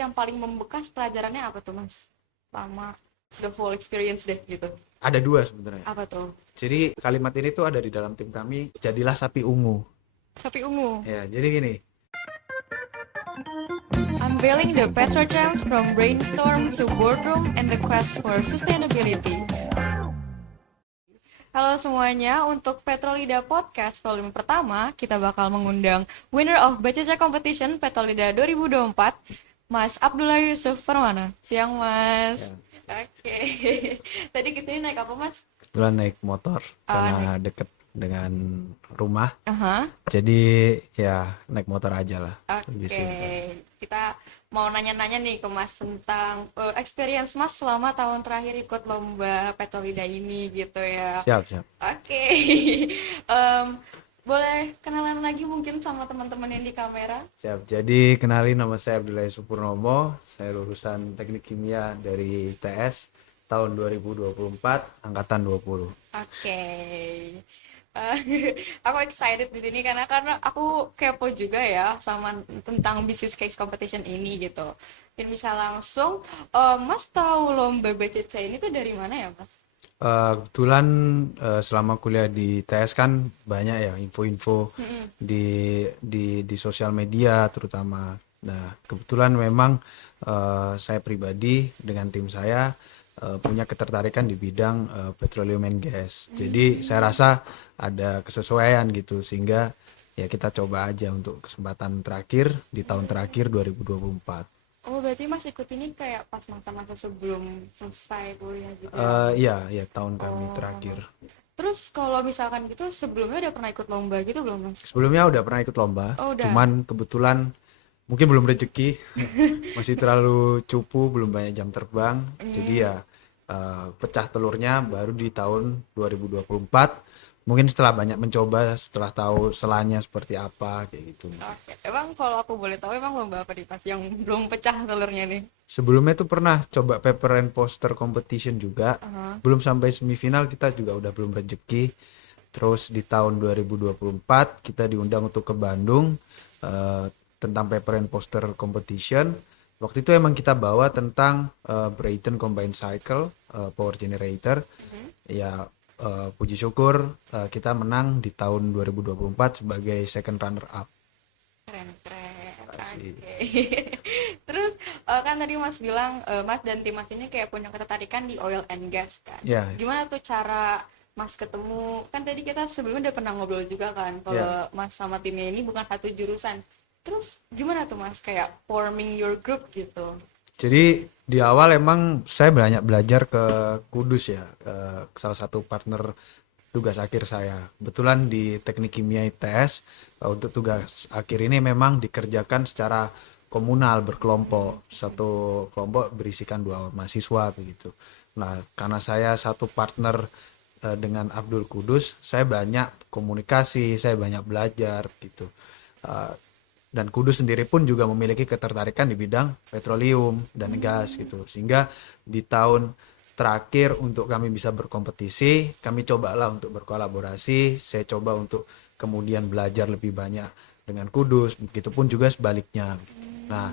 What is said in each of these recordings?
yang paling membekas pelajarannya apa tuh Mas? Sama the whole experience deh gitu. Ada dua sebenarnya. Apa tuh? Jadi kalimat ini tuh ada di dalam tim kami, jadilah sapi ungu. Sapi ungu. Ya, jadi gini. Unveiling the Petrochem's from brainstorm to boardroom and the quest for sustainability. Halo semuanya, untuk Petrolida Podcast volume pertama, kita bakal mengundang winner of BCC Competition Petrolida 2024, Mas Abdullah Yusuf Permana. Siang Mas. Ya. Oke. Tadi kita naik apa Mas? Kebetulan naik motor karena deket dengan rumah. Jadi ya naik motor aja lah. Lebih Oke. simpel. Kita mau nanya-nanya nih ke Mas tentang experience Mas selama tahun terakhir ikut lomba Petrolida ini gitu ya. Siap. Oke. Boleh kenalan lagi mungkin sama teman-teman yang di kamera? Siap. Jadi kenalin, nama saya Abdullah Yusuf Purnomo. Saya lulusan Teknik Kimia dari TS tahun 2024, angkatan 20. Oke. Aku excited di sini karena aku kepo juga ya sama tentang business case competition ini gitu. Mungkin bisa langsung, Mas tahu lomba BCC ini tuh dari mana ya Mas? Kebetulan selama kuliah di TS kan banyak ya info-info di sosial media terutama. Nah, kebetulan memang saya pribadi dengan tim saya punya ketertarikan di bidang petroleum and gas. Jadi saya rasa ada kesesuaian gitu, sehingga ya kita coba aja untuk kesempatan terakhir di tahun terakhir 2024. Oh, berarti Mas ikut ini kayak pas masa-masa sebelum selesai kuliah gitu. Iya, tahun kami terakhir. Terus kalau misalkan gitu sebelumnya udah pernah ikut lomba gitu belum Mas? Sebelumnya udah pernah ikut lomba, Oh, udah. cuman kebetulan mungkin belum rezeki, masih terlalu cupu, belum banyak jam terbang. Jadi ya pecah telurnya baru di tahun 2024. Mungkin setelah banyak mencoba, setelah tahu selanya seperti apa kayak gitu. Oke. Emang kalau aku boleh tahu emang lomba apa nih Mas yang belum pecah telurnya nih? Sebelumnya tuh pernah coba paper and poster competition juga. Belum sampai semifinal, kita juga udah belum rezeki. Terus di tahun 2024 kita diundang untuk ke Bandung tentang paper and poster competition. Waktu itu emang kita bawa tentang Brayton Combined Cycle Power Generator. Ya puji syukur kita menang di tahun 2024 sebagai second runner up. Keren. Makasih. Oke. Terus kan tadi Mas bilang Mas dan tim Mas ini kayak punya ketertarikan di oil and gas kan. Ya. Gimana tuh cara Mas ketemu? Kan tadi kita sebelumnya udah pernah ngobrol juga kan kalau Mas sama timnya ini bukan satu jurusan. Terus gimana tuh Mas kayak forming your group gitu? Jadi di awal emang saya banyak belajar ke Kudus ya, salah satu partner tugas akhir saya. Kebetulan di Teknik Kimia ITS untuk tugas akhir ini memang dikerjakan secara komunal, berkelompok. Satu kelompok berisikan 2 mahasiswa begitu. Nah, karena saya satu partner dengan Abdul Kudus, saya banyak komunikasi, saya banyak belajar gitu. Dan Kudus sendiri pun juga memiliki ketertarikan di bidang petroleum dan gas gitu. Sehingga di tahun terakhir untuk kami bisa berkompetisi, kami cobalah untuk berkolaborasi. Saya coba untuk kemudian belajar lebih banyak dengan Kudus, begitupun juga sebaliknya. Nah,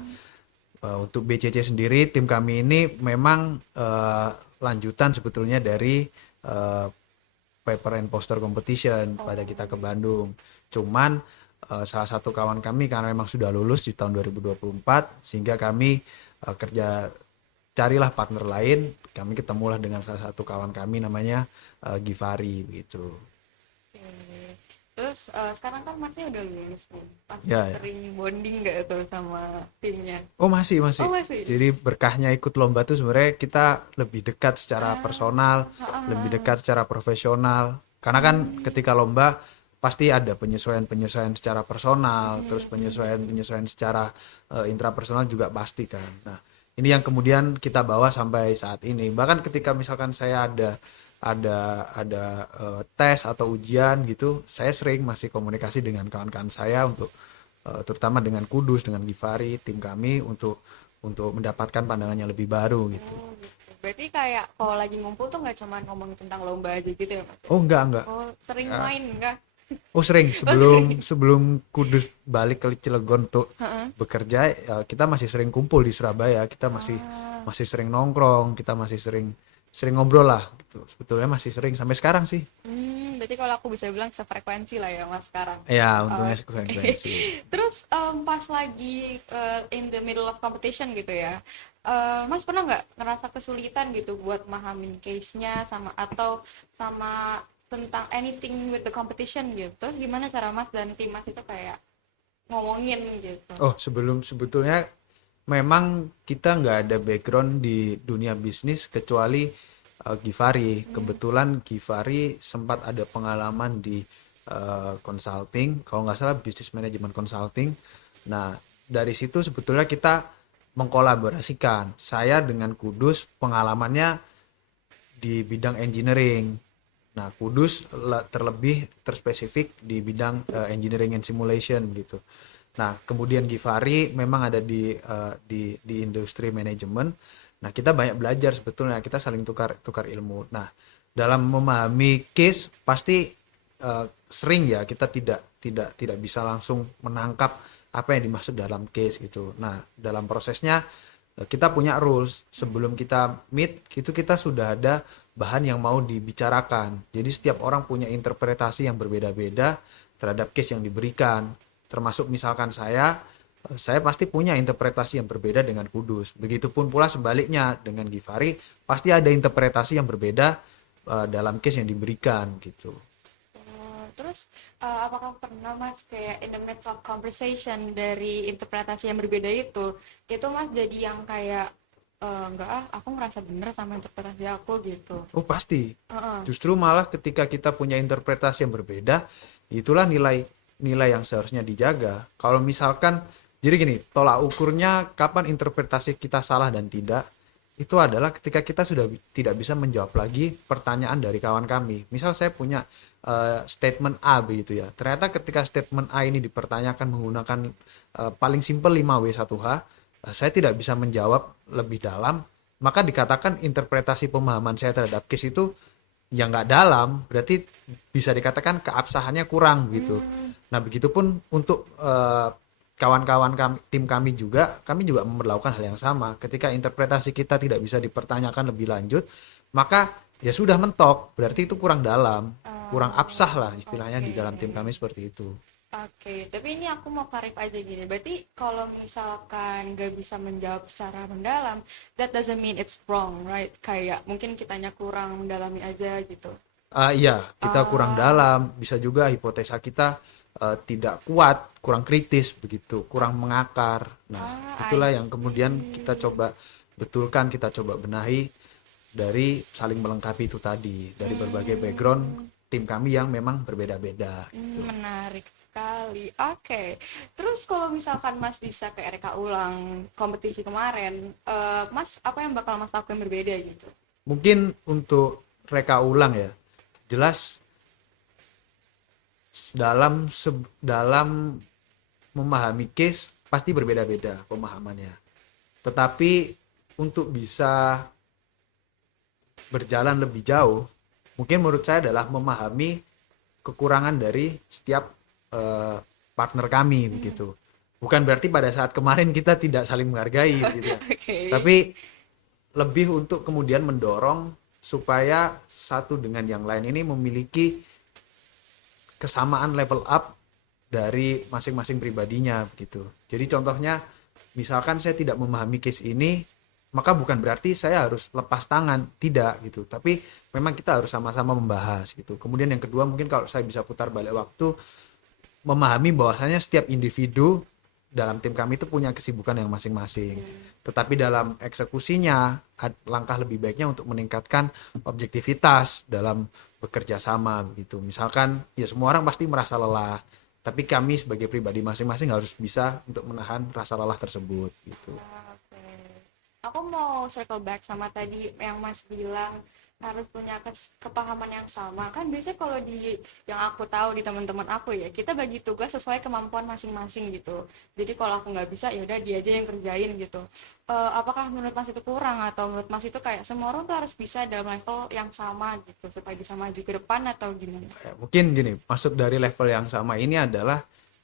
untuk BCC sendiri, tim kami ini memang lanjutan sebetulnya dari paper and poster competition pada kita ke Bandung. Cuman salah satu kawan kami karena memang sudah lulus di tahun 2024, sehingga kami carilah partner lain. Kami ketemulah dengan salah satu kawan kami namanya Givari begitu. Terus sekarang kan Masnya udah lulus nih. Masih Ya. sering bonding gak tuh sama timnya? Oh masih. Oh, masih. Jadi berkahnya ikut lomba tuh sebenarnya kita lebih dekat secara personal, lebih dekat secara profesional. Karena kan ketika lomba pasti ada penyesuaian secara personal, terus penyesuaian secara intrapersonal juga pasti kan. Nah, ini yang kemudian kita bawa sampai saat ini. Bahkan ketika misalkan saya ada tes atau ujian gitu, saya sering masih komunikasi dengan kawan-kawan saya untuk terutama dengan Kudus, dengan Givari, tim kami untuk mendapatkan pandangannya lebih baru gitu. Berarti kayak kalau lagi ngumpul tuh nggak cuma ngomong tentang lomba aja gitu ya Mas? Oh enggak. Oh, sering main enggak? Oh sering, Oh sering. sebelum Kudus balik ke Cilegon untuk Heeh. bekerja, kita masih sering kumpul di Surabaya, kita masih Ah, masih sering nongkrong, kita masih sering sering ngobrol lah gitu. Sebetulnya masih sering sampai sekarang sih. berarti kalau aku bisa bilang sefrekuensi lah ya mas sekarang. Ya, untungnya Oke. sekuensi. Terus pas lagi in the middle of competition gitu ya, mas pernah nggak ngerasa kesulitan gitu buat mahamin case-nya sama atau sama tentang anything with the competition gitu? Terus gimana cara mas dan tim mas itu kayak ngomongin gitu? Oh, sebetulnya memang kita nggak ada background di dunia bisnis kecuali Givari. Kebetulan Givari sempat ada pengalaman di consulting, kalau nggak salah bisnis manajemen consulting. Nah, dari situ sebetulnya kita mengkolaborasikan. Saya dengan Kudus pengalamannya di bidang engineering. Nah, Kudus terlebih terspesifik di bidang engineering and simulation gitu. Nah, kemudian Givari memang ada di industri manajemen. Nah, kita banyak belajar sebetulnya, kita saling tukar ilmu. Nah, dalam memahami case pasti sering ya kita tidak bisa langsung menangkap apa yang dimaksud dalam case gitu. Nah, dalam prosesnya kita punya rules sebelum kita meet itu kita sudah ada bahan yang mau dibicarakan. Jadi setiap orang punya interpretasi yang berbeda-beda terhadap case yang diberikan. Termasuk misalkan saya pasti punya interpretasi yang berbeda dengan Kudus. Begitupun pula sebaliknya dengan Givari, pasti ada interpretasi yang berbeda dalam case yang diberikan gitu. Terus apakah pernah mas kayak in the midst of conversation dari interpretasi yang berbeda itu mas jadi yang kayak enggak aku ngerasa bener sama interpretasi aku gitu. Oh pasti. Heeh. Justru malah ketika kita punya interpretasi yang berbeda, itulah nilai yang seharusnya dijaga. Kalau misalkan, jadi gini, tolak ukurnya kapan interpretasi kita salah dan tidak, itu adalah ketika kita sudah tidak bisa menjawab lagi pertanyaan dari kawan kami. Misal saya punya statement A begitu ya. Ternyata ketika statement A ini dipertanyakan menggunakan paling simpel 5W1H, saya tidak bisa menjawab lebih dalam, maka dikatakan interpretasi pemahaman saya terhadap case itu yang nggak dalam, berarti bisa dikatakan keabsahannya kurang gitu. Nah, begitupun untuk kawan-kawan kami, tim kami juga memperlakukan hal yang sama. Ketika interpretasi kita tidak bisa dipertanyakan lebih lanjut, maka ya sudah mentok, berarti itu kurang dalam, kurang absah lah istilahnya di dalam tim kami seperti itu. Oke, tapi ini aku mau clarify aja gini. Berarti kalau misalkan gak bisa menjawab secara mendalam, that doesn't mean it's wrong, right? Kayak mungkin kitanya kurang mendalami aja gitu. Iya, kita kurang dalam, bisa juga hipotesa kita tidak kuat, kurang kritis begitu, kurang mengakar. Nah, itulah I yang kemudian kita see. coba betulkan, kita coba benahi dari saling melengkapi itu tadi, dari berbagai background tim kami yang memang berbeda-beda gitu. Menarik sekali. Oke. Terus kalau misalkan Mas bisa kayak reka ulang kompetisi kemarin, Mas apa yang bakal Mas lakukan berbeda gitu? Mungkin untuk reka ulang ya, jelas dalam memahami case pasti berbeda-beda pemahamannya. Tetapi untuk bisa berjalan lebih jauh, mungkin menurut saya adalah memahami kekurangan dari setiap partner kami begitu. Bukan berarti pada saat kemarin kita tidak saling menghargai gitu ya. Oke. Tapi lebih untuk kemudian mendorong supaya satu dengan yang lain ini memiliki kesamaan level up dari masing-masing pribadinya begitu. Jadi contohnya misalkan saya tidak memahami case ini, maka bukan berarti saya harus lepas tangan, tidak gitu. Tapi memang kita harus sama-sama membahas gitu. Kemudian yang kedua mungkin kalau saya bisa putar balik waktu, memahami bahwasanya setiap individu dalam tim kami itu punya kesibukan yang masing-masing. Tetapi dalam eksekusinya langkah lebih baiknya untuk meningkatkan objektivitas dalam bekerja sama begitu. Misalkan ya semua orang pasti merasa lelah, tapi kami sebagai pribadi masing-masing harus bisa untuk menahan rasa lelah tersebut gitu. Oke. Aku mau circle back sama tadi yang Mas bilang harus punya kepahaman yang sama kan. Biasanya kalau di yang aku tahu di teman-teman aku ya, kita bagi tugas sesuai kemampuan masing-masing gitu. Jadi kalau aku nggak bisa ya udah dia aja yang kerjain gitu. Apakah menurut Mas itu kurang, atau menurut Mas itu kayak semua orang tuh harus bisa dalam level yang sama gitu supaya bisa maju ke depan, atau gimana? Mungkin gini, maksud dari level yang sama ini adalah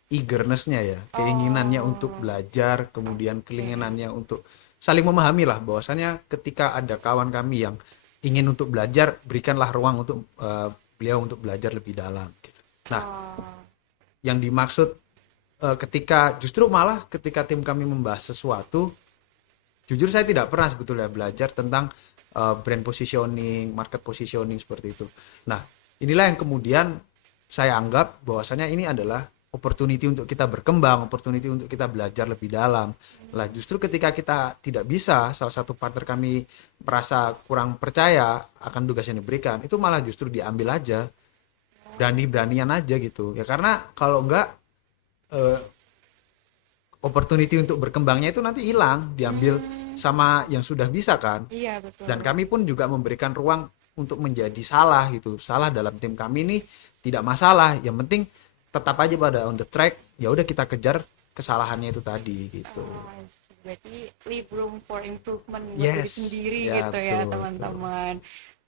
eagerness-nya ya, keinginannya untuk belajar, kemudian keinginannya untuk saling memahami lah, bahwasannya ketika ada kawan kami yang ingin untuk belajar, berikanlah ruang untuk beliau untuk belajar lebih dalam gitu. Nah, yang dimaksud ketika justru malah ketika tim kami membahas sesuatu, jujur saya tidak pernah sebetulnya belajar tentang brand positioning, market positioning seperti itu. Nah, inilah yang kemudian saya anggap bahwasannya ini adalah opportunity untuk kita berkembang, opportunity untuk kita belajar lebih dalam. Lah justru ketika kita tidak bisa, salah satu partner kami merasa kurang percaya akan tugas yang diberikan, itu malah justru diambil aja, berani-beranian aja gitu. Ya karena kalau enggak opportunity untuk berkembangnya itu nanti hilang, diambil sama yang sudah bisa kan. Iya, betul. Dan kami pun juga memberikan ruang untuk menjadi salah gitu. Salah dalam tim kami ini tidak masalah, yang penting tetap aja pada on the track, ya udah kita kejar kesalahannya itu tadi gitu. Berarti leave room for improvement buat diri Yes. sendiri Ya, gitu ya betul, teman-teman.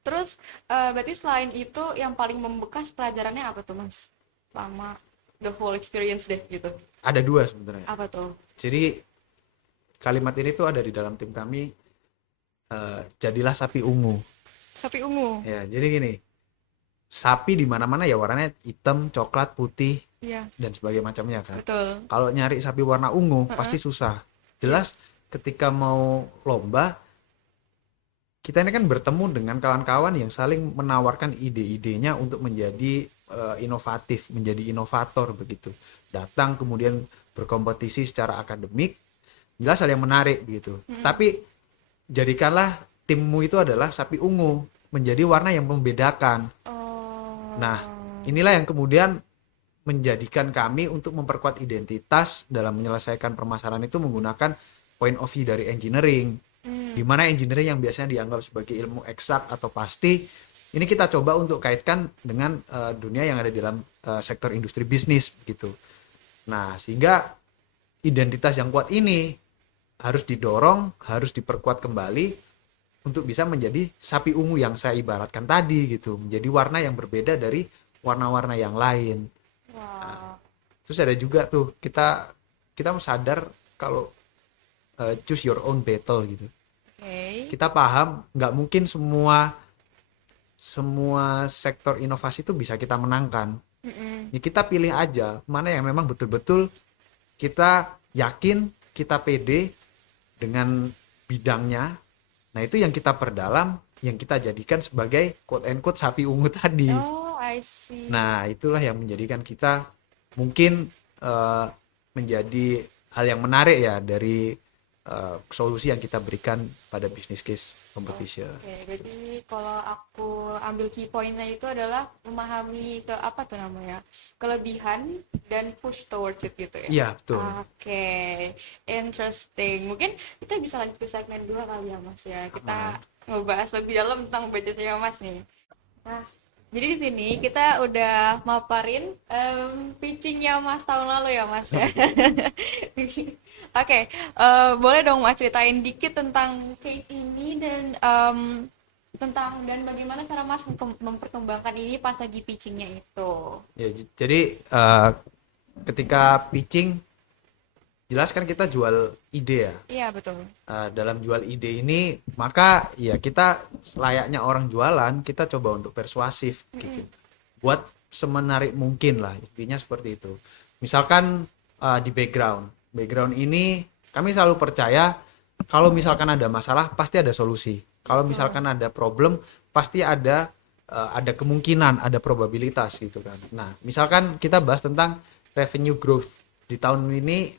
Terus berarti selain itu yang paling membekas pelajarannya apa tuh Mas? Selama the whole experience deh gitu. Ada dua sebenarnya. Apa tuh? Jadi kalimat ini tuh ada di dalam tim kami, jadilah sapi ungu. Sapi ungu. Ya, jadi gini. Sapi di mana-mana ya warnanya hitam, coklat, putih, Iya, dan sebagainya macamnya kan. betul. Kalau nyari sapi warna ungu pasti susah. Jelas ketika mau lomba, kita ini kan bertemu dengan kawan-kawan yang saling menawarkan ide-idenya untuk menjadi inovatif, menjadi inovator begitu. Datang kemudian berkompetisi secara akademik, jelas hal yang menarik begitu. Tapi jadikanlah timmu itu adalah sapi ungu, menjadi warna yang membedakan. Nah, inilah yang kemudian menjadikan kami untuk memperkuat identitas dalam menyelesaikan permasalahan itu menggunakan point of view dari engineering. Di mana engineering yang biasanya dianggap sebagai ilmu eksak atau pasti, ini kita coba untuk kaitkan dengan dunia yang ada di dalam sektor industri bisnis gitu. Nah, sehingga identitas yang kuat ini harus didorong, harus diperkuat kembali untuk bisa menjadi sapi ungu yang saya ibaratkan tadi gitu, menjadi warna yang berbeda dari warna-warna yang lain. Nah, terus ada juga tuh kita sadar kalau choose your own battle gitu. Kita paham nggak mungkin semua sektor inovasi itu bisa kita menangkan. Ya kita pilih aja mana yang memang betul-betul kita yakin, kita pede dengan bidangnya. Nah, itu yang kita perdalam, yang kita jadikan sebagai quote and quote sapi ungu tadi. Oh, I see. Nah, itulah yang menjadikan kita mungkin menjadi hal yang menarik ya dari solusi yang kita berikan pada business case competition. Oke, jadi kalau aku ambil key point-nya itu adalah memahami ke apa tuh namanya, kelebihan dan push towards it gitu ya. Iya, betul. Oke, interesting. Mungkin kita bisa lanjut ke segmen 2 kali ya Mas ya. Kita ngebahas lebih dalam tentang budgetnya Mas nih. Nah, jadi di sini kita udah maparin pitchingnya Mas tahun lalu ya Mas ya. Oke, boleh dong Mas ceritain dikit tentang case ini dan bagaimana cara Mas memperkembangkan ini pas lagi pitchingnya itu. Ya, jadi ketika pitching, jelas kan kita jual ide ya. Iya betul. Dalam jual ide ini, maka ya kita layaknya orang jualan, kita coba untuk persuasif gitu. Buat semenarik mungkin lah, intinya seperti itu. Misalkan di background ini kami selalu percaya kalau misalkan ada masalah pasti ada solusi. Kalau misalkan ada problem pasti ada kemungkinan, ada probabilitas gitu kan. Nah, misalkan kita bahas tentang revenue growth di tahun ini,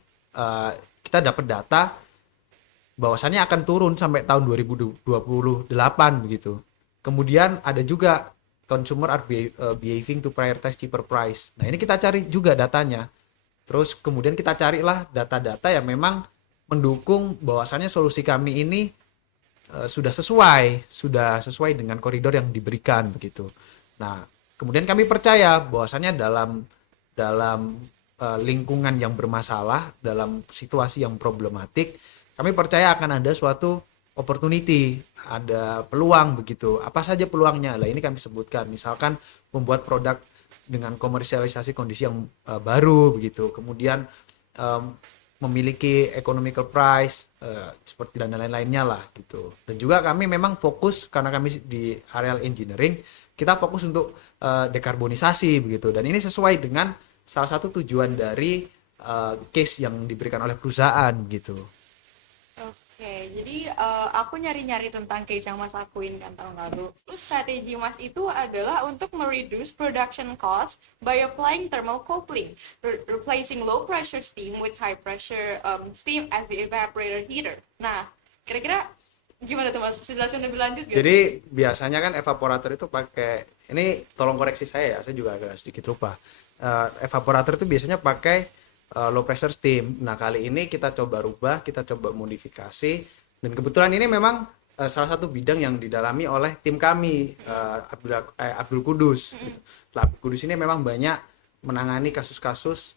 kita dapat data bahwasannya akan turun sampai tahun 2028 begitu. Kemudian ada juga consumer are behaving to prioritize cheaper price. Nah, ini kita cari juga datanya. Terus kemudian kita carilah data-data yang memang mendukung bahwasannya solusi kami ini sudah sesuai dengan koridor yang diberikan begitu. Nah, kemudian kami percaya bahwasannya dalam lingkungan yang bermasalah, dalam situasi yang problematik, kami percaya akan ada suatu opportunity, ada peluang begitu. Apa saja peluangnya? Lah ini kami sebutkan, misalkan membuat produk dengan komersialisasi kondisi yang baru begitu. Kemudian memiliki economical price seperti dan lain-lainnya lah gitu. Dan juga kami memang fokus karena kami di areal engineering, kita fokus untuk dekarbonisasi begitu. Dan ini sesuai dengan salah satu tujuan dari case yang diberikan oleh perusahaan gitu. Oke, jadi aku nyari-nyari tentang case yang Mas lakuin kan tahun lalu. Terus strategi Mas itu adalah untuk mereduce production cost by applying thermal coupling, replacing low pressure steam with high pressure steam as the evaporator heater. Nah, kira-kira gimana tuh Mas? Bisa jelasin lebih lanjut gak? Jadi biasanya kan evaporator itu pakai, ini tolong koreksi saya ya, saya juga agak sedikit lupa. Evaporator itu biasanya pakai low pressure steam. Nah, kali ini kita coba rubah, kita coba modifikasi, dan kebetulan ini memang salah satu bidang yang didalami oleh tim kami, Abdul Kudus. Gitu. Abdul Kudus ini memang banyak menangani kasus-kasus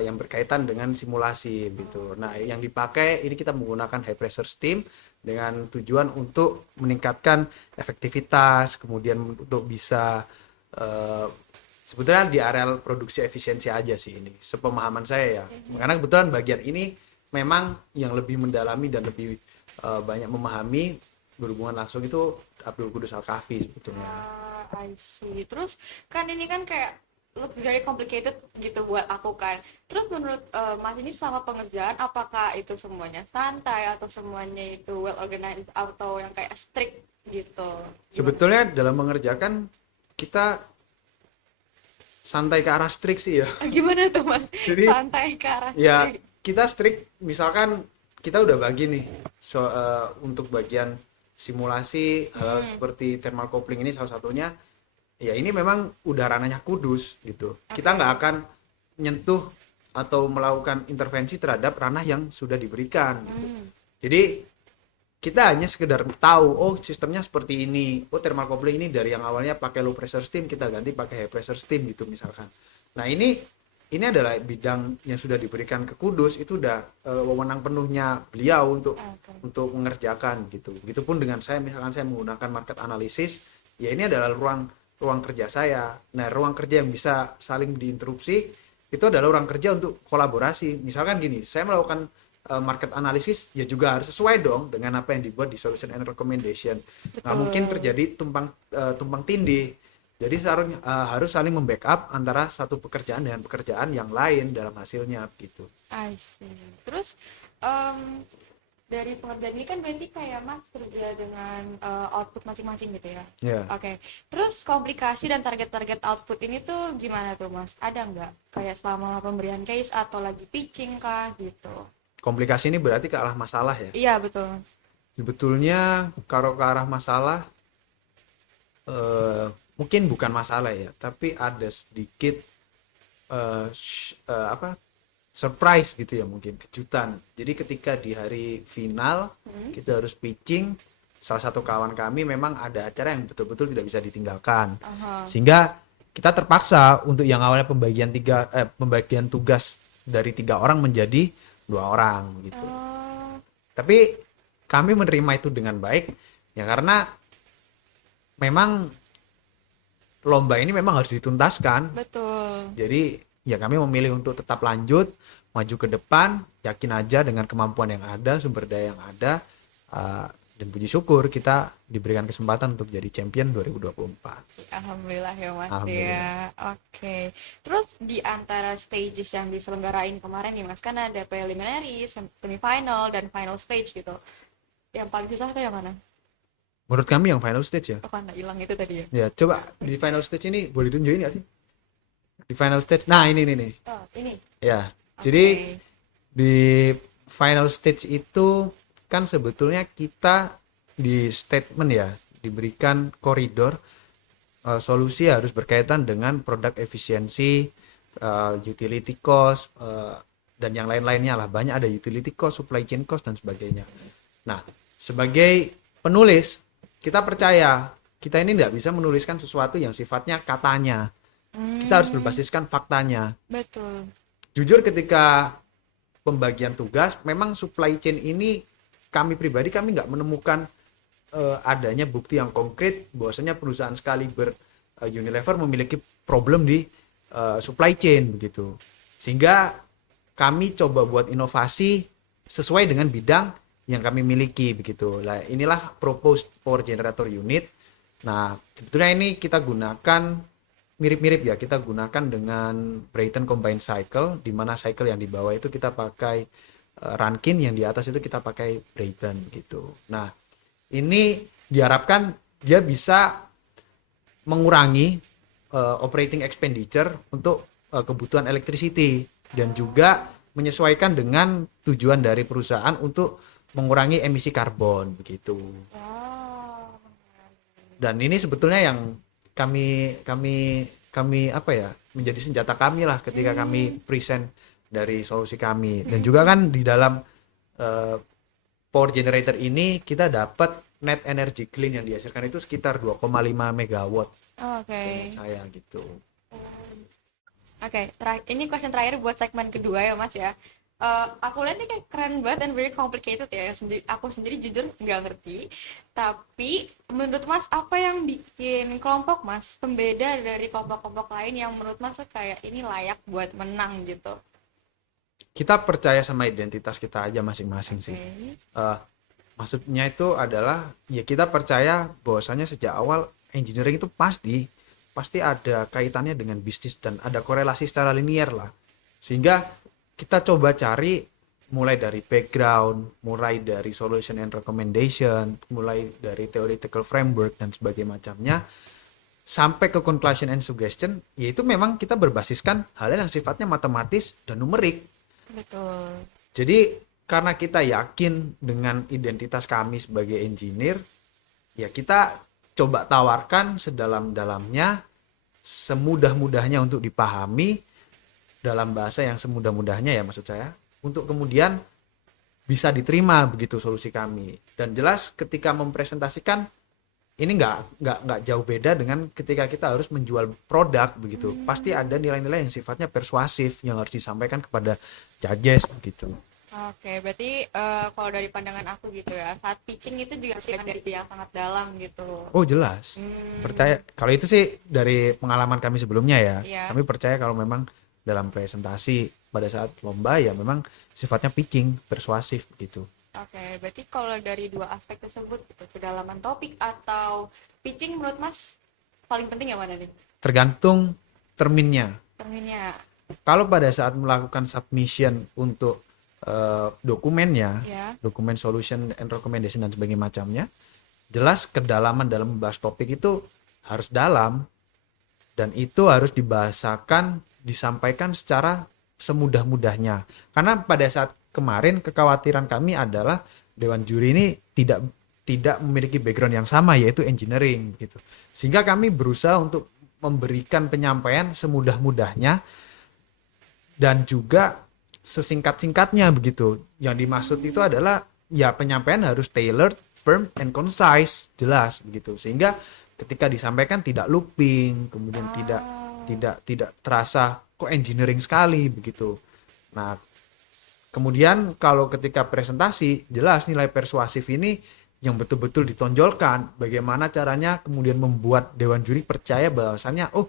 yang berkaitan dengan simulasi gitu. Nah, yang dipakai ini kita menggunakan high pressure steam dengan tujuan untuk meningkatkan efektivitas, kemudian untuk bisa sebetulnya di areal produksi efisiensi aja sih ini, sepemahaman saya ya. Karena kebetulan bagian ini memang yang lebih mendalami dan lebih banyak memahami berhubungan langsung itu Abdul Kudus Al-Kahfi sebetulnya. I see. Terus kan ini kan kayak looks very complicated gitu buat aku kan. Terus menurut Mas ini selama pengerjaan apakah itu semuanya santai atau semuanya itu well organized atau yang kayak strict gitu? Sebetulnya dalam mengerjakan kita santai ke arah strict sih ya. Gimana tuh Mas? Jadi, santai ke arah ya strict. kita strict, misalkan kita udah bagi nih untuk bagian simulasi hal seperti thermal coupling ini salah satunya, ya ini memang udah ranahnya Kudus gitu. Kita nggak akan nyentuh atau melakukan intervensi terhadap ranah yang sudah diberikan gitu. Jadi kita hanya sekedar tahu, oh sistemnya seperti ini, oh thermal coupling ini dari yang awalnya pakai low pressure steam kita ganti pakai high pressure steam gitu misalkan. Nah ini adalah bidang yang sudah diberikan ke Kudus, itu udah wewenang penuhnya beliau untuk mengerjakan gitu. Begitupun dengan saya, misalkan saya menggunakan market analysis, ya ini adalah ruang kerja saya. Nah ruang kerja yang bisa saling diinterupsi itu adalah ruang kerja untuk kolaborasi. Misalkan gini, saya melakukan market analysis ya juga harus sesuai dong dengan apa yang dibuat di solution and recommendation. Nggak mungkin terjadi tumpang tindih. Jadi harus saling membackup antara satu pekerjaan dengan pekerjaan yang lain dalam hasilnya gitu. I see. Terus dari pengerjaan ini kan berarti kayak Mas kerja dengan output masing-masing gitu ya? Yeah. Oke. Terus komplikasi dan target-target output ini tuh gimana tuh Mas? Ada nggak? Kayak selama pemberian case atau lagi pitching kah gitu? Komplikasi ini berarti ke arah masalah ya? Iya betul Mas. Sebetulnya kalau ke arah masalah mungkin bukan masalah ya, tapi ada sedikit surprise gitu ya, mungkin kejutan. Jadi ketika di hari final kita harus pitching, salah satu kawan kami memang ada acara yang betul-betul tidak bisa ditinggalkan. Sehingga kita terpaksa untuk yang awalnya pembagian tugas dari 3 orang menjadi 2 orang gitu. Tapi kami menerima itu dengan baik ya, karena memang lomba ini memang harus dituntaskan. Betul. Jadi ya kami memilih untuk tetap lanjut, maju ke depan, yakin aja dengan kemampuan yang ada, sumber daya yang ada, dan puji syukur kita diberikan kesempatan untuk jadi champion 2024. Alhamdulillah ya Mas. Alhamdulillah. Ya. Oke. Terus di antara stages yang diselenggarain kemarin nih Mas, kan ada preliminary, semifinal, dan final stage gitu. Yang paling susah itu yang mana? Menurut kami yang final stage ya. Oh karena hilang itu tadi ya? Ya coba di final stage ini boleh ditunjukin nggak sih? Di final stage, nah ini nih. Oh ini? Ya, Oke. jadi di final stage itu kan sebetulnya kita di statement ya diberikan koridor solusi harus berkaitan dengan produk efisiensi, utility cost, dan yang lain-lainnya lah. Banyak ada utility cost, supply chain cost dan sebagainya. Nah, sebagai penulis, kita percaya kita ini nggak bisa menuliskan sesuatu yang sifatnya katanya. Kita harus berbasiskan faktanya. Betul. Jujur ketika pembagian tugas, memang supply chain ini kami pribadi kami nggak menemukan adanya bukti yang konkret bahwasanya perusahaan sekaliber Unilever memiliki problem di supply chain begitu. Sehingga kami coba buat inovasi sesuai dengan bidang yang kami miliki begitu. Nah, inilah proposed power generator unit. Nah, sebetulnya ini kita gunakan mirip-mirip ya, kita gunakan dengan Brayton combined cycle, di mana cycle yang di bawah itu kita pakai Rankine, yang di atas itu kita pakai Brayton gitu. Nah, ini diharapkan dia bisa mengurangi operating expenditure untuk kebutuhan electricity dan juga menyesuaikan dengan tujuan dari perusahaan untuk mengurangi emisi karbon begitu. Wow. Dan ini sebetulnya yang kami apa ya, menjadi senjata kami lah ketika kami present dari solusi kami. Dan juga kan di dalam power generator ini kita dapat net energy clean yang dihasilkan itu sekitar 2,5 megawatt. Oke. Seingat saya gitu. Oke, ini question terakhir buat segmen kedua ya Mas ya. Aku lihat ini kayak keren banget dan very complicated ya. Aku sendiri jujur nggak ngerti. Tapi menurut Mas apa yang bikin kelompok Mas pembeda dari kelompok-kelompok lain yang menurut Mas kayak ini layak buat menang gitu? Kita percaya sama identitas kita aja masing-masing sih. Maksudnya itu adalah ya kita percaya bahwasanya sejak awal engineering itu pasti ada kaitannya dengan bisnis dan ada korelasi secara linier lah. Sehingga kita coba cari mulai dari background, mulai dari solution and recommendation, mulai dari theoretical framework dan sebagainya macamnya, sampai ke conclusion and suggestion, yaitu memang kita berbasiskan hal yang sifatnya matematis dan numerik. Betul. Jadi karena kita yakin dengan identitas kami sebagai engineer, ya kita coba tawarkan sedalam-dalamnya, semudah-mudahnya untuk dipahami, dalam bahasa yang semudah-mudahnya ya maksud saya, untuk kemudian bisa diterima begitu solusi kami. Dan jelas ketika mempresentasikan, ini nggak jauh beda dengan ketika kita harus menjual produk begitu. Pasti ada nilai-nilai yang sifatnya persuasif yang harus disampaikan kepada judges begitu. Oke, berarti kalau dari pandangan aku gitu ya, saat pitching itu juga harus dari yang sangat dalam gitu. Oh jelas, percaya kalau itu sih dari pengalaman kami sebelumnya ya. Iya. Kami percaya kalau memang dalam presentasi pada saat lomba ya memang sifatnya pitching, persuasif begitu. Oke, berarti kalau dari dua aspek tersebut gitu, kedalaman topik atau pitching menurut Mas paling penting yang mana nih? Tergantung terminnya. Terminnya. Kalau pada saat melakukan submission untuk dokumennya, Ya. dokumen solution and recommendation dan sebagainya macamnya, jelas kedalaman dalam membahas topik itu harus dalam dan itu harus dibahasakan, disampaikan secara semudah-mudahnya. Karena pada saat kemarin kekhawatiran kami adalah dewan juri ini tidak memiliki background yang sama, yaitu engineering gitu. Sehingga kami berusaha untuk memberikan penyampaian semudah-mudahnya dan juga sesingkat-singkatnya begitu. Yang dimaksud itu adalah ya penyampaian harus tailored, firm and concise, jelas begitu. Sehingga ketika disampaikan tidak looping, kemudian tidak terasa kok engineering sekali begitu. Nah, kemudian kalau ketika presentasi jelas nilai persuasif ini yang betul-betul ditonjolkan, bagaimana caranya kemudian membuat dewan juri percaya bahwasannya oh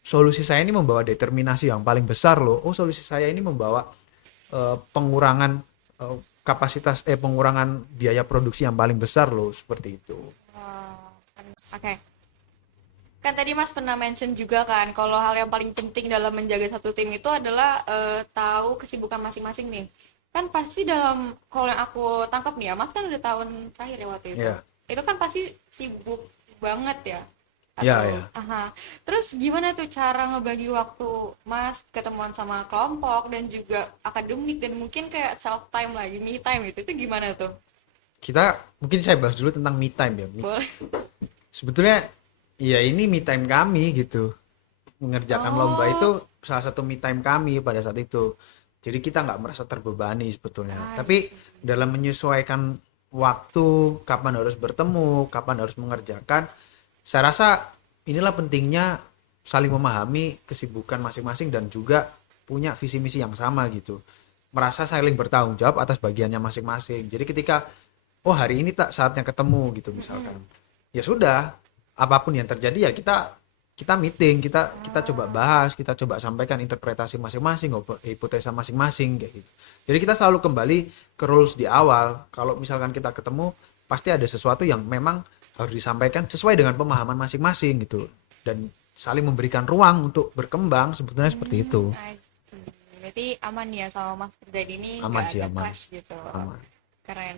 solusi saya ini membawa determinasi yang paling besar loh. Oh solusi saya ini membawa pengurangan kapasitas pengurangan biaya produksi yang paling besar loh, seperti itu. Oke. Kan tadi Mas pernah mention juga kan kalau hal yang paling penting dalam menjaga satu tim itu adalah tahu kesibukan masing-masing nih. Kan pasti dalam kalau yang aku tangkap nih ya, Mas kan udah tahun terakhir ya waktu itu. Yeah. Itu kan pasti sibuk banget ya. Iya. Aha. Terus gimana tuh cara ngebagi waktu Mas ketemuan sama kelompok dan juga akademik dan mungkin kayak self time lagi, me time itu gimana tuh? Mungkin saya bahas dulu tentang me time ya. Boleh. Sebetulnya ya ini me time kami gitu. Mengerjakan lomba itu salah satu me time kami pada saat itu. Jadi kita nggak merasa terbebani sebetulnya. Tapi dalam menyesuaikan waktu, kapan harus bertemu, kapan harus mengerjakan. Saya rasa inilah pentingnya saling memahami kesibukan masing-masing dan juga punya visi misi yang sama gitu. Merasa saling bertanggung jawab atas bagiannya masing-masing. Jadi ketika oh hari ini tak saatnya ketemu gitu misalkan. Ya sudah, apapun yang terjadi ya kita meeting, kita coba bahas, kita coba sampaikan interpretasi masing-masing, hipotesa masing-masing kayak gitu. Jadi kita selalu kembali ke rules di awal. Kalau misalkan kita ketemu, pasti ada sesuatu yang memang harus disampaikan sesuai dengan pemahaman masing-masing gitu. Dan saling memberikan ruang untuk berkembang, sebetulnya seperti itu. I see. Berarti aman ya sama Mas Firdain ini, Aman nggak sih, ada aman. clash gitu. Aman. Keren.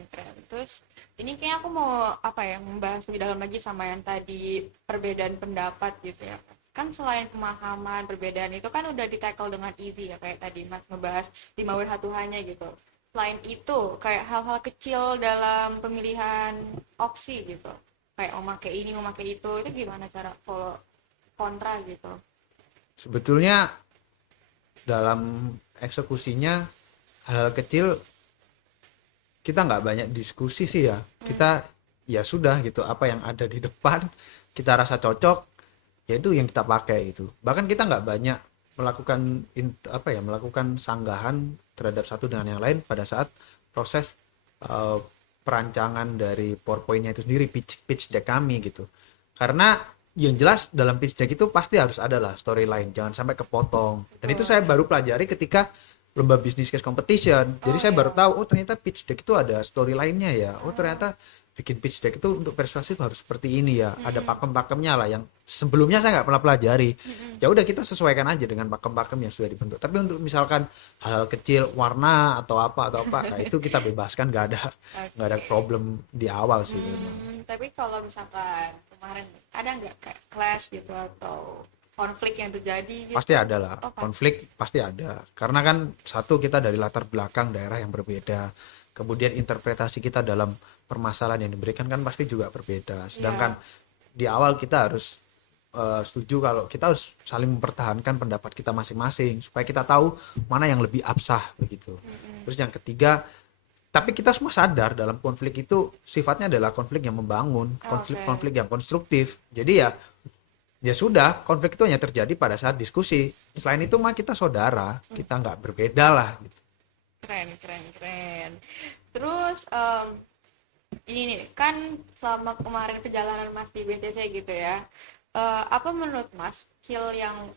Terus ini kayak aku mau apa ya, membahas lebih dalam lagi sama yang tadi perbedaan pendapat gitu ya. Kan selain pemahaman, perbedaan itu kan udah di-tackle dengan easy ya, kayak tadi Mas ngebahas 5W hanya gitu. Selain itu, kayak hal-hal kecil dalam pemilihan opsi gitu. Kayak mau pakai ini, mau pakai itu gimana cara follow kontra gitu. Sebetulnya dalam eksekusinya hal kecil kita nggak banyak diskusi sih ya. Kita ya sudah gitu, apa yang ada di depan kita rasa cocok, ya itu yang kita pakai gitu. Bahkan kita nggak banyak melakukan melakukan sanggahan terhadap satu dengan yang lain pada saat proses eh, perancangan dari PowerPoint-nya itu sendiri, pitch deck kami gitu. Karena yang jelas dalam pitch deck itu pasti harus ada lah storyline, jangan sampai kepotong. Dan itu saya baru pelajari ketika lomba business case competition. Jadi saya baru tahu oh ternyata pitch deck itu ada storyline-nya ya. Oh ternyata bikin pitch deck itu untuk persuasif harus seperti ini ya. Ada pakem-pakemnya lah yang sebelumnya saya nggak pernah pelajari. Ya udah kita sesuaikan aja dengan pakem-pakem yang sudah dibentuk. Tapi untuk misalkan hal kecil warna atau apa nah itu kita bebaskan, nggak ada problem di awal sih. Tapi kalau misalkan kemarin ada nggak kayak clash gitu atau konflik yang terjadi gitu? Pasti ada lah, Oh, konflik pasti ada. Karena kan satu kita dari latar belakang daerah yang berbeda. Kemudian interpretasi kita dalam permasalahan yang diberikan kan pasti juga berbeda. Sedangkan di awal kita harus setuju kalau kita harus saling mempertahankan pendapat kita masing-masing supaya kita tahu mana yang lebih absah begitu. Terus yang ketiga, tapi kita semua sadar dalam konflik itu sifatnya adalah konflik yang membangun, konflik yang konstruktif. Jadi ya sudah, konflik itu hanya terjadi pada saat diskusi. Selain itu mah kita saudara, kita nggak berbeda lah gitu. Keren. Terus ini nih kan selama kemarin perjalanan Mas di BTC gitu ya, apa menurut Mas skill yang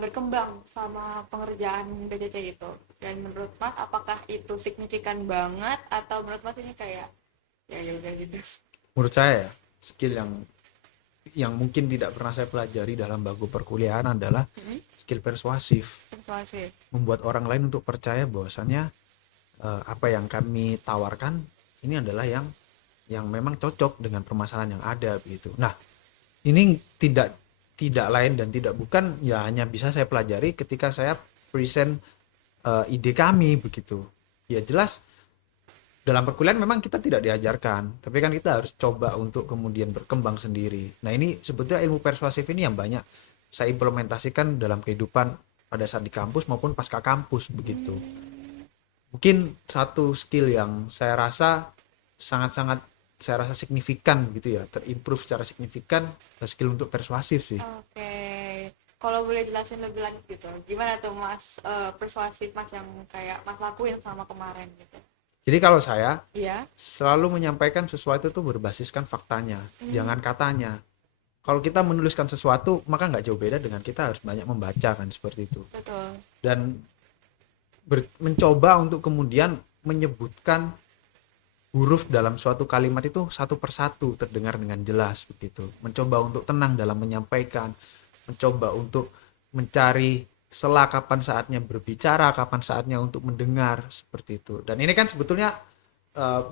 berkembang sama pengerjaan BCC itu? Dan menurut Mas apakah itu signifikan banget atau menurut Mas ini kayak ya udah gitu? Menurut saya skill yang mungkin tidak pernah saya pelajari dalam bangku perkuliahan adalah skill persuasif. Membuat orang lain untuk percaya bahwasannya apa yang kami tawarkan ini adalah yang memang cocok dengan permasalahan yang ada begitu. Nah, ini tidak lain dan tidak bukan ya hanya bisa saya pelajari ketika saya present ide kami begitu. Ya jelas dalam perkuliahan memang kita tidak diajarkan, tapi kan kita harus coba untuk kemudian berkembang sendiri. Nah, ini sebetulnya ilmu persuasif ini yang banyak saya implementasikan dalam kehidupan pada saat di kampus maupun pasca kampus begitu. Mungkin satu skill yang saya rasa sangat-sangat signifikan gitu ya, terimprove secara signifikan, skill untuk persuasif sih. Oke. Kalau boleh jelasin lebih lanjut gitu, gimana tuh Mas persuasif Mas yang kayak Mas lakuin sama kemarin gitu? Jadi kalau saya Iya. selalu menyampaikan sesuatu itu berbasiskan faktanya, jangan katanya. Kalau kita menuliskan sesuatu, maka nggak jauh beda dengan kita harus banyak membaca kan seperti itu. Betul. Dan mencoba untuk kemudian menyebutkan huruf dalam suatu kalimat itu satu persatu terdengar dengan jelas begitu. Mencoba untuk tenang dalam menyampaikan, mencoba untuk mencari sela kapan saatnya berbicara, kapan saatnya untuk mendengar seperti itu. Dan ini kan sebetulnya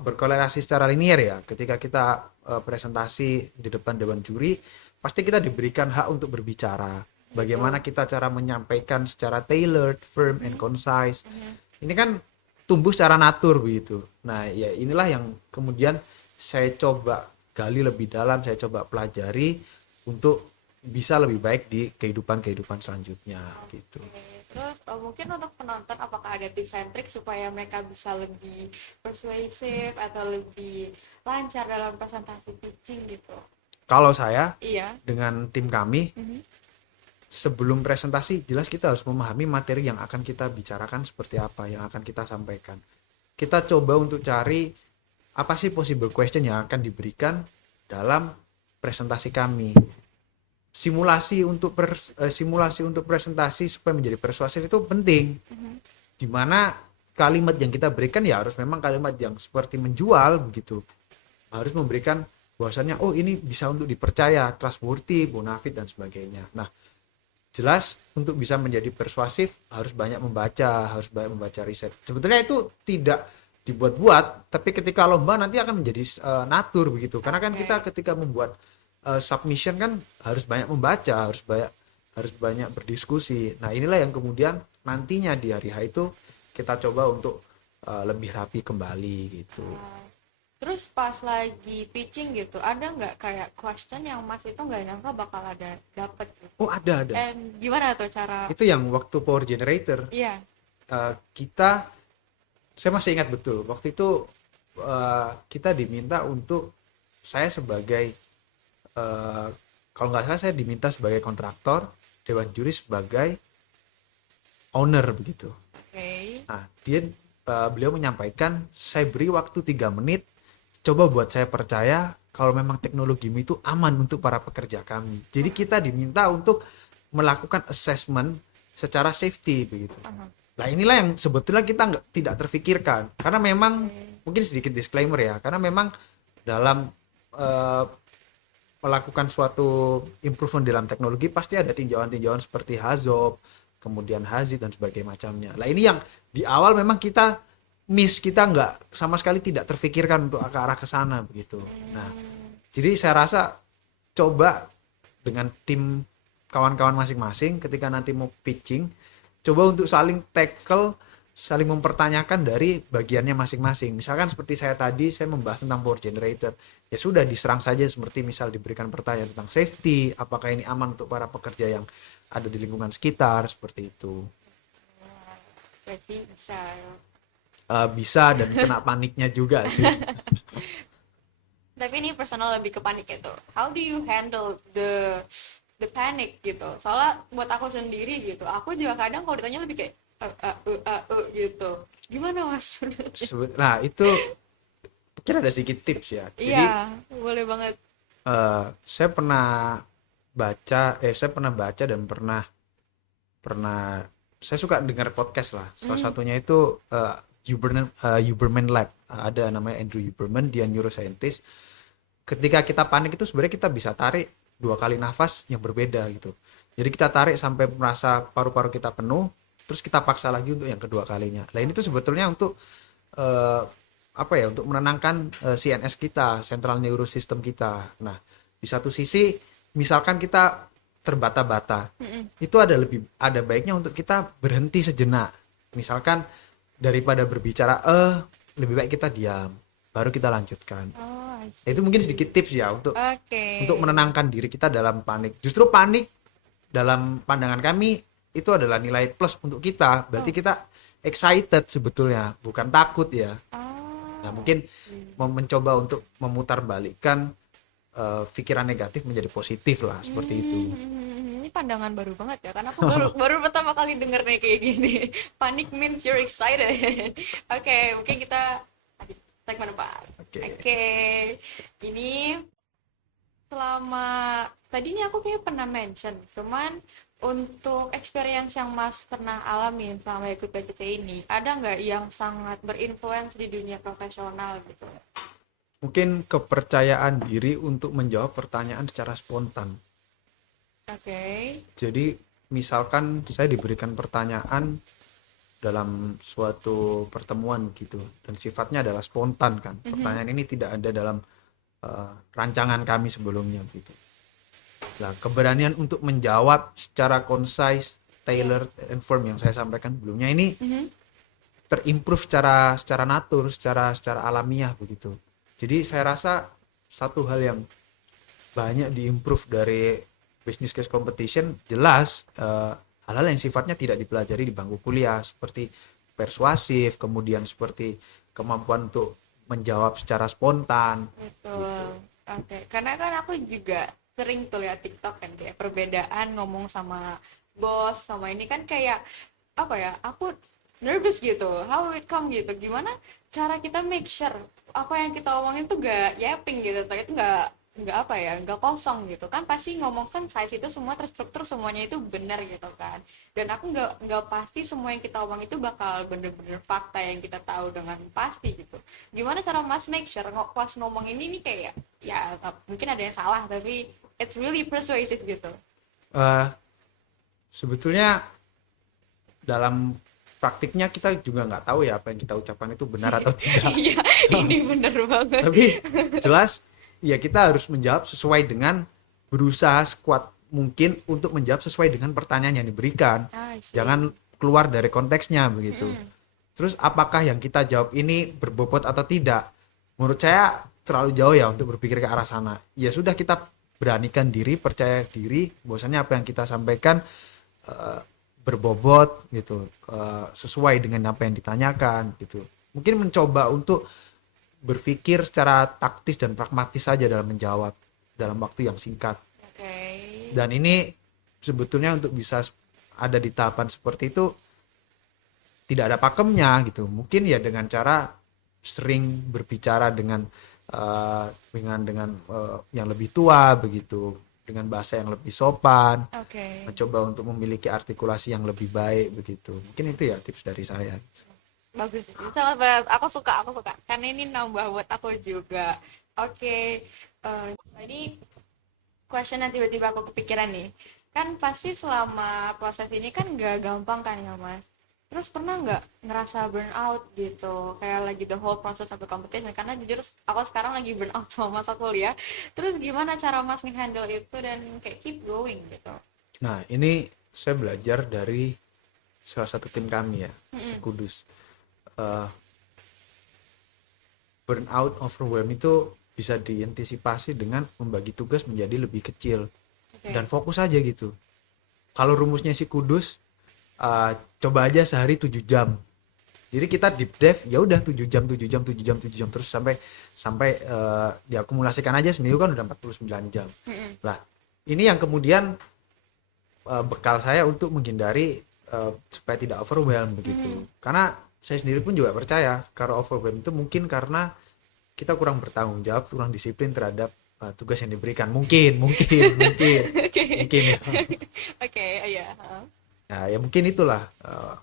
berkorelasi secara linier ya. Ketika kita presentasi di depan dewan juri, pasti kita diberikan hak untuk berbicara. Bagaimana kita cara menyampaikan secara tailored, firm and concise. Ini kan tumbuh secara natur begitu. Nah, ya inilah yang kemudian saya coba gali lebih dalam, saya coba pelajari untuk bisa lebih baik di kehidupan selanjutnya gitu. Terus mungkin untuk penonton apakah ada tips and trik supaya mereka bisa lebih persuasif atau lebih lancar dalam presentasi pitching gitu? Kalau saya Iya. dengan tim kami, Mhm. sebelum presentasi jelas kita harus memahami materi yang akan kita bicarakan seperti apa, yang akan kita sampaikan. Kita coba untuk cari apa sih possible question yang akan diberikan dalam presentasi kami. Simulasi untuk presentasi supaya menjadi persuasif itu penting. Mhm. Dimana kalimat yang kita berikan ya harus memang kalimat yang seperti menjual begitu. Harus memberikan bahwasannya oh ini bisa untuk dipercaya, trustworthy, bonafide dan sebagainya. Nah, jelas untuk bisa menjadi persuasif harus banyak membaca riset. Sebetulnya itu tidak dibuat-buat, tapi ketika lomba nanti akan menjadi natur begitu. Karena kan kita ketika membuat submission kan harus banyak membaca, harus banyak berdiskusi. Nah, inilah yang kemudian nantinya di hari H itu kita coba untuk lebih rapi kembali gitu. Terus pas lagi pitching gitu, ada nggak kayak question yang Mas itu nggak nyangka bakal dapet gitu? Oh, ada. Dan gimana tuh cara? Itu yang waktu power generator. Iya. Saya masih ingat betul. Waktu itu kita diminta untuk saya sebagai kalau nggak salah saya diminta sebagai kontraktor, dewan juri sebagai owner begitu. Oke. Nah, beliau menyampaikan saya beri waktu 3 menit coba buat saya percaya kalau memang teknologi itu aman untuk para pekerja kami. Jadi kita diminta untuk melakukan assessment secara safety begitu. Nah, inilah yang sebetulnya kita tidak terfikirkan karena memang mungkin sedikit disclaimer ya, karena memang dalam melakukan suatu improvement dalam teknologi pasti ada tinjauan-tinjauan seperti HAZOP, kemudian HAZIP dan sebagainya macamnya. Nah, ini yang di awal memang kita kita nggak sama sekali tidak terfikirkan untuk ke arah ke sana begitu. Nah, jadi saya rasa coba dengan tim kawan-kawan masing-masing ketika nanti mau pitching, coba untuk saling tackle, saling mempertanyakan dari bagiannya masing-masing. Misalkan seperti saya tadi, saya membahas tentang power generator. Ya sudah diserang saja seperti misal diberikan pertanyaan tentang safety, apakah ini aman untuk para pekerja yang ada di lingkungan sekitar, seperti itu. Berarti bisa. Bisa dan kena paniknya juga sih. Tapi ini personal lebih ke panik itu. How do you handle the panic gitu? Soalnya buat aku sendiri gitu, aku juga kadang kalau ditanya lebih kayak gitu. Gimana Mas? Nah, itu mungkin ada sedikit tips ya. Jadi Iya, boleh banget. saya pernah baca dan pernah saya suka dengar podcast lah. Salah satunya itu Huberman Lab. Ada namanya Andrew Huberman, dia neuroscientist. Ketika kita panik itu sebenarnya kita bisa tarik 2 kali nafas yang berbeda gitu. Jadi kita tarik sampai merasa paru-paru kita penuh, terus kita paksa lagi untuk yang kedua kalinya. Nah, ini tuh sebetulnya untuk untuk menenangkan CNS kita, central nervous system kita. Nah, di satu sisi misalkan kita terbata-bata, itu ada baiknya untuk kita berhenti sejenak. Misalkan daripada berbicara lebih baik kita diam, baru kita lanjutkan. Itu mungkin sedikit tips ya untuk menenangkan diri kita dalam panik. Justru panik dalam pandangan kami itu adalah nilai plus untuk kita. Berarti kita excited sebetulnya, bukan takut ya. Nah, mungkin mencoba untuk memutarbalikkan pikiran negatif menjadi positif lah, seperti itu. Ini pandangan baru banget ya, karena aku baru pertama kali denger nih kayak gini. Panic means you're excited. Oke, mungkin kita segmen depan. Oke. Ini selama tadinya aku kayak pernah mention, cuman untuk experience yang Mas pernah alamin selama ikut BCC ini, ada nggak yang sangat berinfluence di dunia profesional gitu? Mungkin kepercayaan diri untuk menjawab pertanyaan secara spontan. Jadi misalkan saya diberikan pertanyaan dalam suatu pertemuan gitu, dan sifatnya adalah spontan kan. Pertanyaan ini tidak ada dalam rancangan kami sebelumnya gitu. Nah, keberanian untuk menjawab secara concise, tailored, and firm yang saya sampaikan sebelumnya ini terimprove secara natur, secara alamiah begitu. Jadi saya rasa satu hal yang banyak diimprove dari business case competition jelas hal-hal yang sifatnya tidak dipelajari di bangku kuliah, seperti persuasif, kemudian seperti kemampuan untuk menjawab secara spontan. Betul. Oke, karena kan aku juga sering tuh lihat TikTok kan kayak perbedaan ngomong sama bos sama ini kan kayak apa ya? Aku nervous gitu. How it come gitu. Gimana cara kita make sure apa yang kita omongin tuh gak yapping gitu, itu nggak apa ya, nggak kosong gitu kan, pasti ngomong kan size itu semua terstruktur, semuanya itu benar gitu kan, dan aku nggak pasti semua yang kita omong itu bakal bener-bener fakta yang kita tahu dengan pasti gitu. Gimana cara Mas make sure pas ngomong ini nih kayak ya mungkin ada yang salah tapi it's really persuasive gitu. Eh, Sebetulnya dalam praktiknya kita juga nggak tahu ya apa yang kita ucapkan itu benar atau tidak. Iya, ini bener banget. Tapi jelas ya kita harus menjawab sesuai dengan, berusaha sekuat mungkin untuk menjawab sesuai dengan pertanyaan yang diberikan. Jangan keluar dari konteksnya begitu. Terus apakah yang kita jawab ini berbobot atau tidak? Menurut saya terlalu jauh ya untuk berpikir ke arah sana. Ya sudah, kita beranikan diri, percaya diri bahwasanya apa yang kita sampaikan berbobot gitu, sesuai dengan apa yang ditanyakan gitu. Mungkin mencoba untuk berpikir secara taktis dan pragmatis saja dalam menjawab dalam waktu yang singkat. Dan ini sebetulnya untuk bisa ada di tahapan seperti itu tidak ada pakemnya gitu. Mungkin ya dengan cara sering berbicara dengan yang lebih tua begitu, dengan bahasa yang lebih sopan, mencoba untuk memiliki artikulasi yang lebih baik begitu. Mungkin itu ya tips dari saya. Bagus, sangat banget. Aku suka karena ini nambah buat aku juga. Ini question yang tiba-tiba aku kepikiran nih, kan pasti selama proses ini kan gak gampang kan ya Mas. Terus pernah nggak ngerasa burnout gitu, kayak lagi the whole process of the competition? Karena jujur aku sekarang lagi burnout sama masa kuliah. Terus gimana cara Mas nge-handle itu dan kayak keep going gitu? Nah, ini saya belajar dari salah satu tim kami ya, Sekudus. Burnout, overwhelm itu bisa diantisipasi dengan membagi tugas menjadi lebih kecil dan fokus aja gitu. Kalau rumusnya Sekudus, coba aja sehari 7 jam. Jadi kita deep dive ya udah 7 jam terus sampai diakumulasikan aja seminggu kan udah 49 jam. Lah, ini yang kemudian bekal saya untuk menghindari supaya tidak overwhelm begitu. Karena saya sendiri pun juga percaya kalau overwhelm itu mungkin karena kita kurang bertanggung jawab, kurang disiplin terhadap tugas yang diberikan. Mungkin ya. Nah, ya mungkin itulah,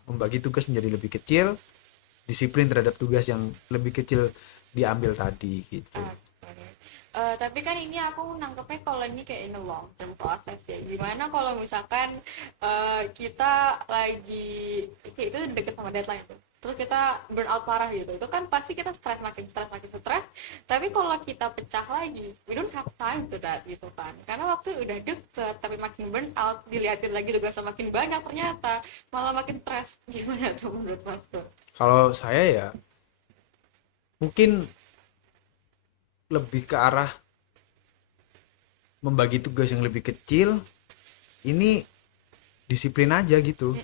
membagi tugas menjadi lebih kecil, disiplin terhadap tugas yang lebih kecil diambil tadi gitu. Tapi kan ini aku nangkepnya kalau ini kayak in a long term process ya. Gimana kalau misalkan kita lagi kayak itu deket sama deadline tuh, terus kita burnout parah gitu, itu kan pasti kita makin stres. Tapi kalau kita pecah lagi, we don't have time to that gitu kan, karena waktu udah deket tapi makin burnout, dilihatin lagi tugasnya makin banyak, ternyata malah makin stres. Gimana tuh menurut Mas tuh? Kalau saya ya mungkin lebih ke arah membagi tugas yang lebih kecil, ini disiplin aja gitu.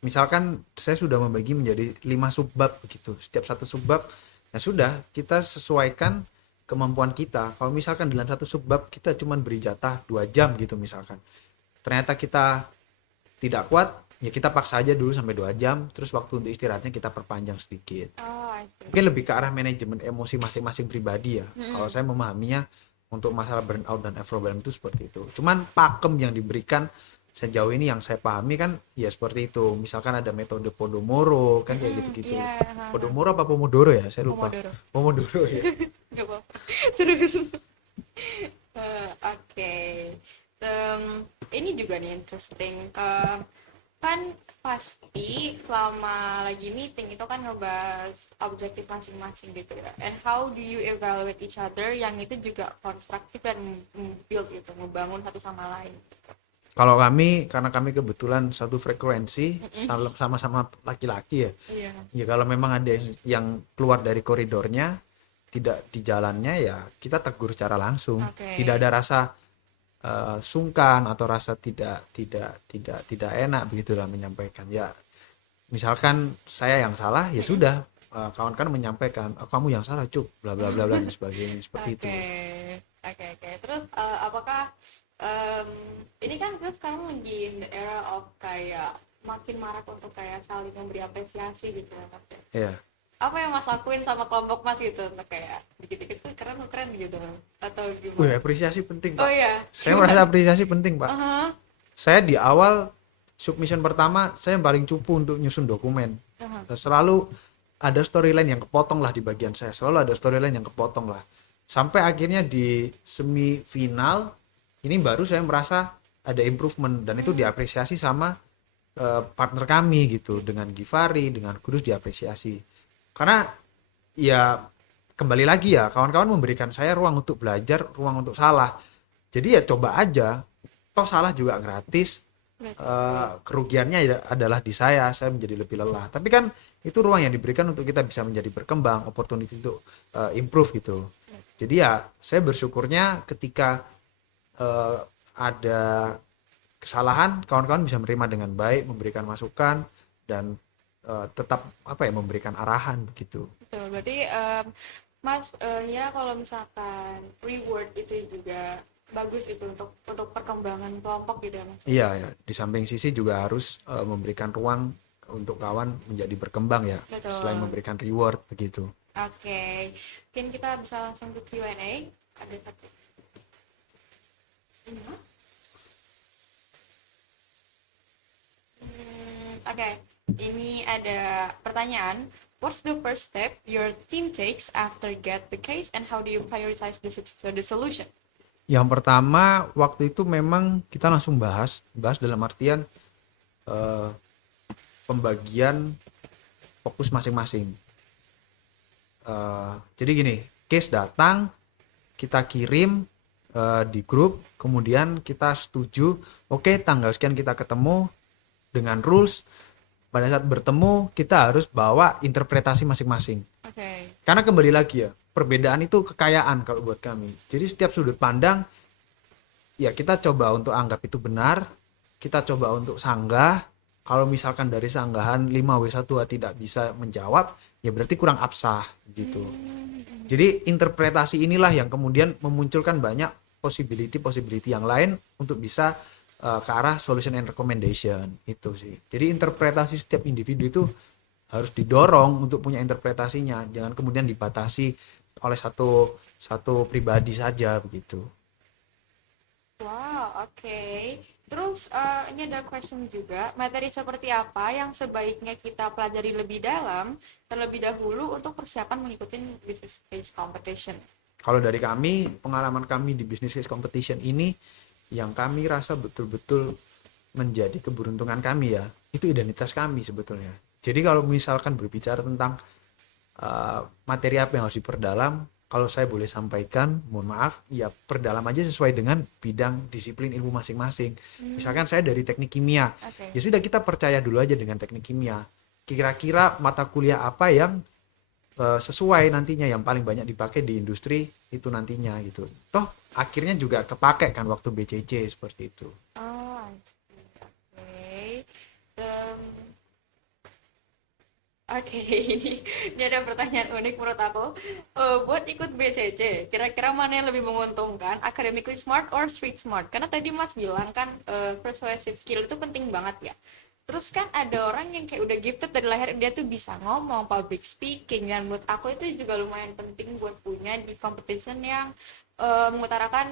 Misalkan saya sudah membagi menjadi 5 subbab begitu. Setiap satu subbab, ya sudah kita sesuaikan kemampuan kita. Kalau misalkan dalam satu subbab kita cuma beri jatah 2 jam gitu misalkan. Ternyata kita tidak kuat, ya kita paksa aja dulu sampai 2 jam, terus waktu untuk istirahatnya kita perpanjang sedikit. Mungkin lebih ke arah manajemen emosi masing-masing pribadi ya. Kalau saya memahaminya untuk masalah burnout dan overwhelm itu seperti itu. Cuman pakem yang diberikan sejauh ini yang saya pahami kan ya seperti itu. Misalkan ada metode Pomodoro kan kayak gitu-gitu. Pomodoro apa Pomodoro ya? Saya lupa. Pomodoro ya. Gak apa-apa. Terus ini juga nih interesting. Kan pasti selama lagi meeting itu kan ngebahas objektif masing-masing gitu ya. And how do you evaluate each other yang itu juga konstruktif dan build gitu, membangun satu sama lain. Kalau kami, karena kami kebetulan satu frekuensi, sama-sama laki-laki ya. Ya kalau memang ada yang keluar dari koridornya, tidak di jalannya, ya kita tegur secara langsung. Tidak ada rasa sungkan atau rasa tidak enak begitulah menyampaikan. Ya, misalkan saya yang salah, ya sudah, kawan-kawan menyampaikan, "Oh, kamu yang salah, Cuk," bla bla bla bla dan sebagainya seperti itu. Oke. Terus apakah ini kan kita sekarang lagi in the era of kayak makin marak untuk kayak saling memberi apresiasi gitu ya Mas ya. Ya. Apa yang Mas lakuin sama kelompok Mas gitu untuk kayak dikit-dikit tuh keren gitu atau Wih, gimana? apresiasi penting, Pak. Oh iya. Saya merasa apresiasi penting, Pak. Aha. Saya di awal submission pertama, saya yang paling cupu untuk nyusun dokumen. Aha. Selalu ada storyline yang kepotong lah di bagian saya. Selalu ada storyline yang kepotong lah. Sampai akhirnya di semifinal, ini baru saya merasa ada improvement. Dan itu diapresiasi sama partner kami gitu. Dengan Givari, dengan Kudus diapresiasi. Karena ya kembali lagi ya, kawan-kawan memberikan saya ruang untuk belajar, ruang untuk salah. Jadi ya coba aja. Toh salah juga gratis. Kerugiannya adalah di saya menjadi lebih lelah. Tapi kan itu ruang yang diberikan untuk kita bisa menjadi berkembang, opportunity untuk improve gitu. Jadi ya saya bersyukurnya ketika ada kesalahan, kawan-kawan bisa menerima dengan baik, memberikan masukan dan tetap memberikan arahan begitu. Betul. Berarti Mas ya kalau misalkan reward itu juga bagus itu untuk perkembangan kelompok gitu ya Mas. Iya ya, di samping sisi juga harus memberikan ruang untuk kawan menjadi berkembang ya. Betul. Selain memberikan reward begitu. Oke. Mungkin kita bisa langsung ke Q&A. Ada satu. Oke. Ini ada pertanyaan. What's the first step your team takes after get the case and how do you prioritize the solution? Yang pertama, waktu itu memang kita langsung bahas dalam artian pembagian fokus masing-masing. Jadi gini, case datang, kita kirim di grup, kemudian kita setuju, oke, tanggal sekian kita ketemu dengan rules. Pada saat bertemu, kita harus bawa interpretasi masing-masing. Oke. Karena kembali lagi ya, perbedaan itu kekayaan kalau buat kami. Jadi setiap sudut pandang, ya kita coba untuk anggap itu benar, kita coba untuk sanggah. Kalau misalkan dari sanggahan 5W1 tidak bisa menjawab, ya berarti kurang absah gitu. Jadi interpretasi inilah yang kemudian memunculkan banyak possibility yang lain untuk bisa ke arah solution and recommendation itu sih. Jadi interpretasi setiap individu itu harus didorong untuk punya interpretasinya, jangan kemudian dibatasi oleh satu pribadi saja begitu. Wow, oke. Terus ini ada question juga, materi seperti apa yang sebaiknya kita pelajari lebih dalam terlebih dahulu untuk persiapan mengikuti business case competition? Kalau dari kami, pengalaman kami di business case competition ini, yang kami rasa betul-betul menjadi keberuntungan kami ya, itu identitas kami sebetulnya. Jadi kalau misalkan berbicara tentang materi apa yang harus diperdalam, kalau saya boleh sampaikan, mohon maaf, ya perdalam aja sesuai dengan bidang disiplin ilmu masing-masing. Misalkan saya dari teknik kimia, ya sudah kita percaya dulu aja dengan teknik kimia. Kira-kira mata kuliah apa yang sesuai nantinya, yang paling banyak dipakai di industri itu nantinya gitu. Toh akhirnya juga kepake kan waktu BCC seperti itu. Oh, oke. Oke, ini ada pertanyaan unik menurut aku. Buat ikut BCC, kira-kira mana yang lebih menguntungkan, academically smart or street smart? Karena tadi Mas bilang kan persuasive skill itu penting banget ya. Terus kan ada orang yang kayak udah gifted dari lahir, dia tuh bisa ngomong, public speaking, dan menurut aku itu juga lumayan penting buat punya di competition yang mengutarakan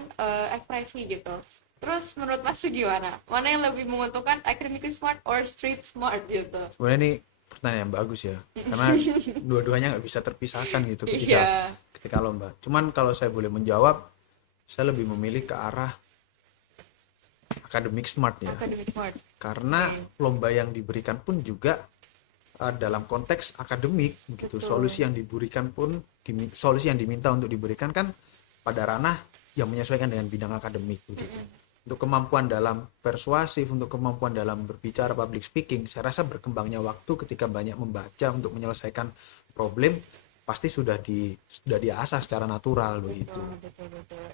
ekspresi gitu. Terus menurut Mas gimana? Mana yang lebih menguntungkan, academically smart or street smart gitu? Sebenarnya ini pertanyaan yang bagus ya, karena dua-duanya nggak bisa terpisahkan gitu ketika lomba. Cuman kalau saya boleh menjawab, saya lebih memilih ke arah academic smart ya. Academic smart. Karena lomba yang diberikan pun juga dalam konteks akademik begitu. Solusi yang diberikan pun solusi yang diminta untuk diberikan kan pada ranah yang menyesuaikan dengan bidang akademik begitu. Untuk kemampuan dalam persuasif, untuk kemampuan dalam berbicara public speaking, saya rasa berkembangnya waktu ketika banyak membaca untuk menyelesaikan problem pasti sudah diasah secara natural begitu. Betul.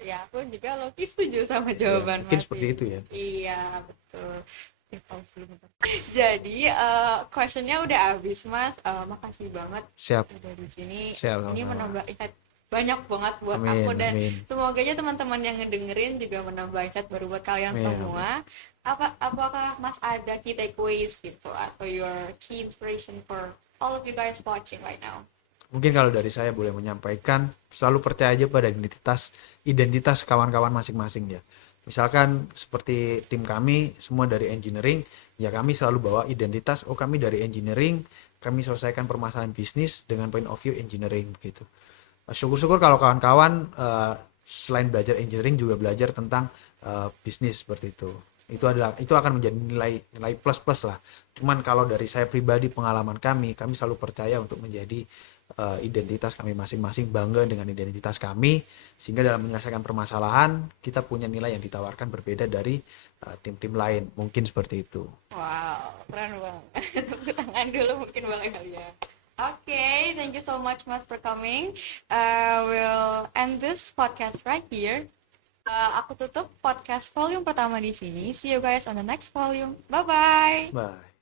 Ya, aku juga Loki setuju sama jawaban mungkin Mas seperti itu ya. Iya, betul. Jadi, questionnya udah habis, Mas. Makasih banget Siap, udah di sini. siap Ini sama-sama. menambah insight banyak banget buat Amin, aku dan amin. semoga aja teman-teman yang ngedengerin juga menambah insight baru buat kalian Amin, semua. Apakah Mas ada key takeaways gitu atau your key inspiration for all of you guys watching right now? Mungkin kalau dari saya boleh menyampaikan, selalu percaya aja pada identitas kawan-kawan masing-masing ya. Misalkan seperti tim kami semua dari engineering, ya kami selalu bawa identitas, oh kami dari engineering, kami selesaikan permasalahan bisnis dengan point of view engineering begitu. Syukur-syukur kalau kawan-kawan selain belajar engineering juga belajar tentang bisnis seperti itu. Itu akan menjadi nilai plus lah. Cuman kalau dari saya pribadi, pengalaman kami selalu percaya untuk menjadi identitas kami masing-masing, bangga dengan identitas kami, sehingga dalam menyelesaikan permasalahan kita punya nilai yang ditawarkan berbeda dari tim-tim lain, mungkin seperti itu. Wow, keren banget. Tepuk tangan dulu mungkin boleh kali ya. Okay, thank you so much Mas for coming. We'll end this podcast right here. Aku tutup podcast volume pertama di sini. See you guys on the next volume. Bye bye. Bye.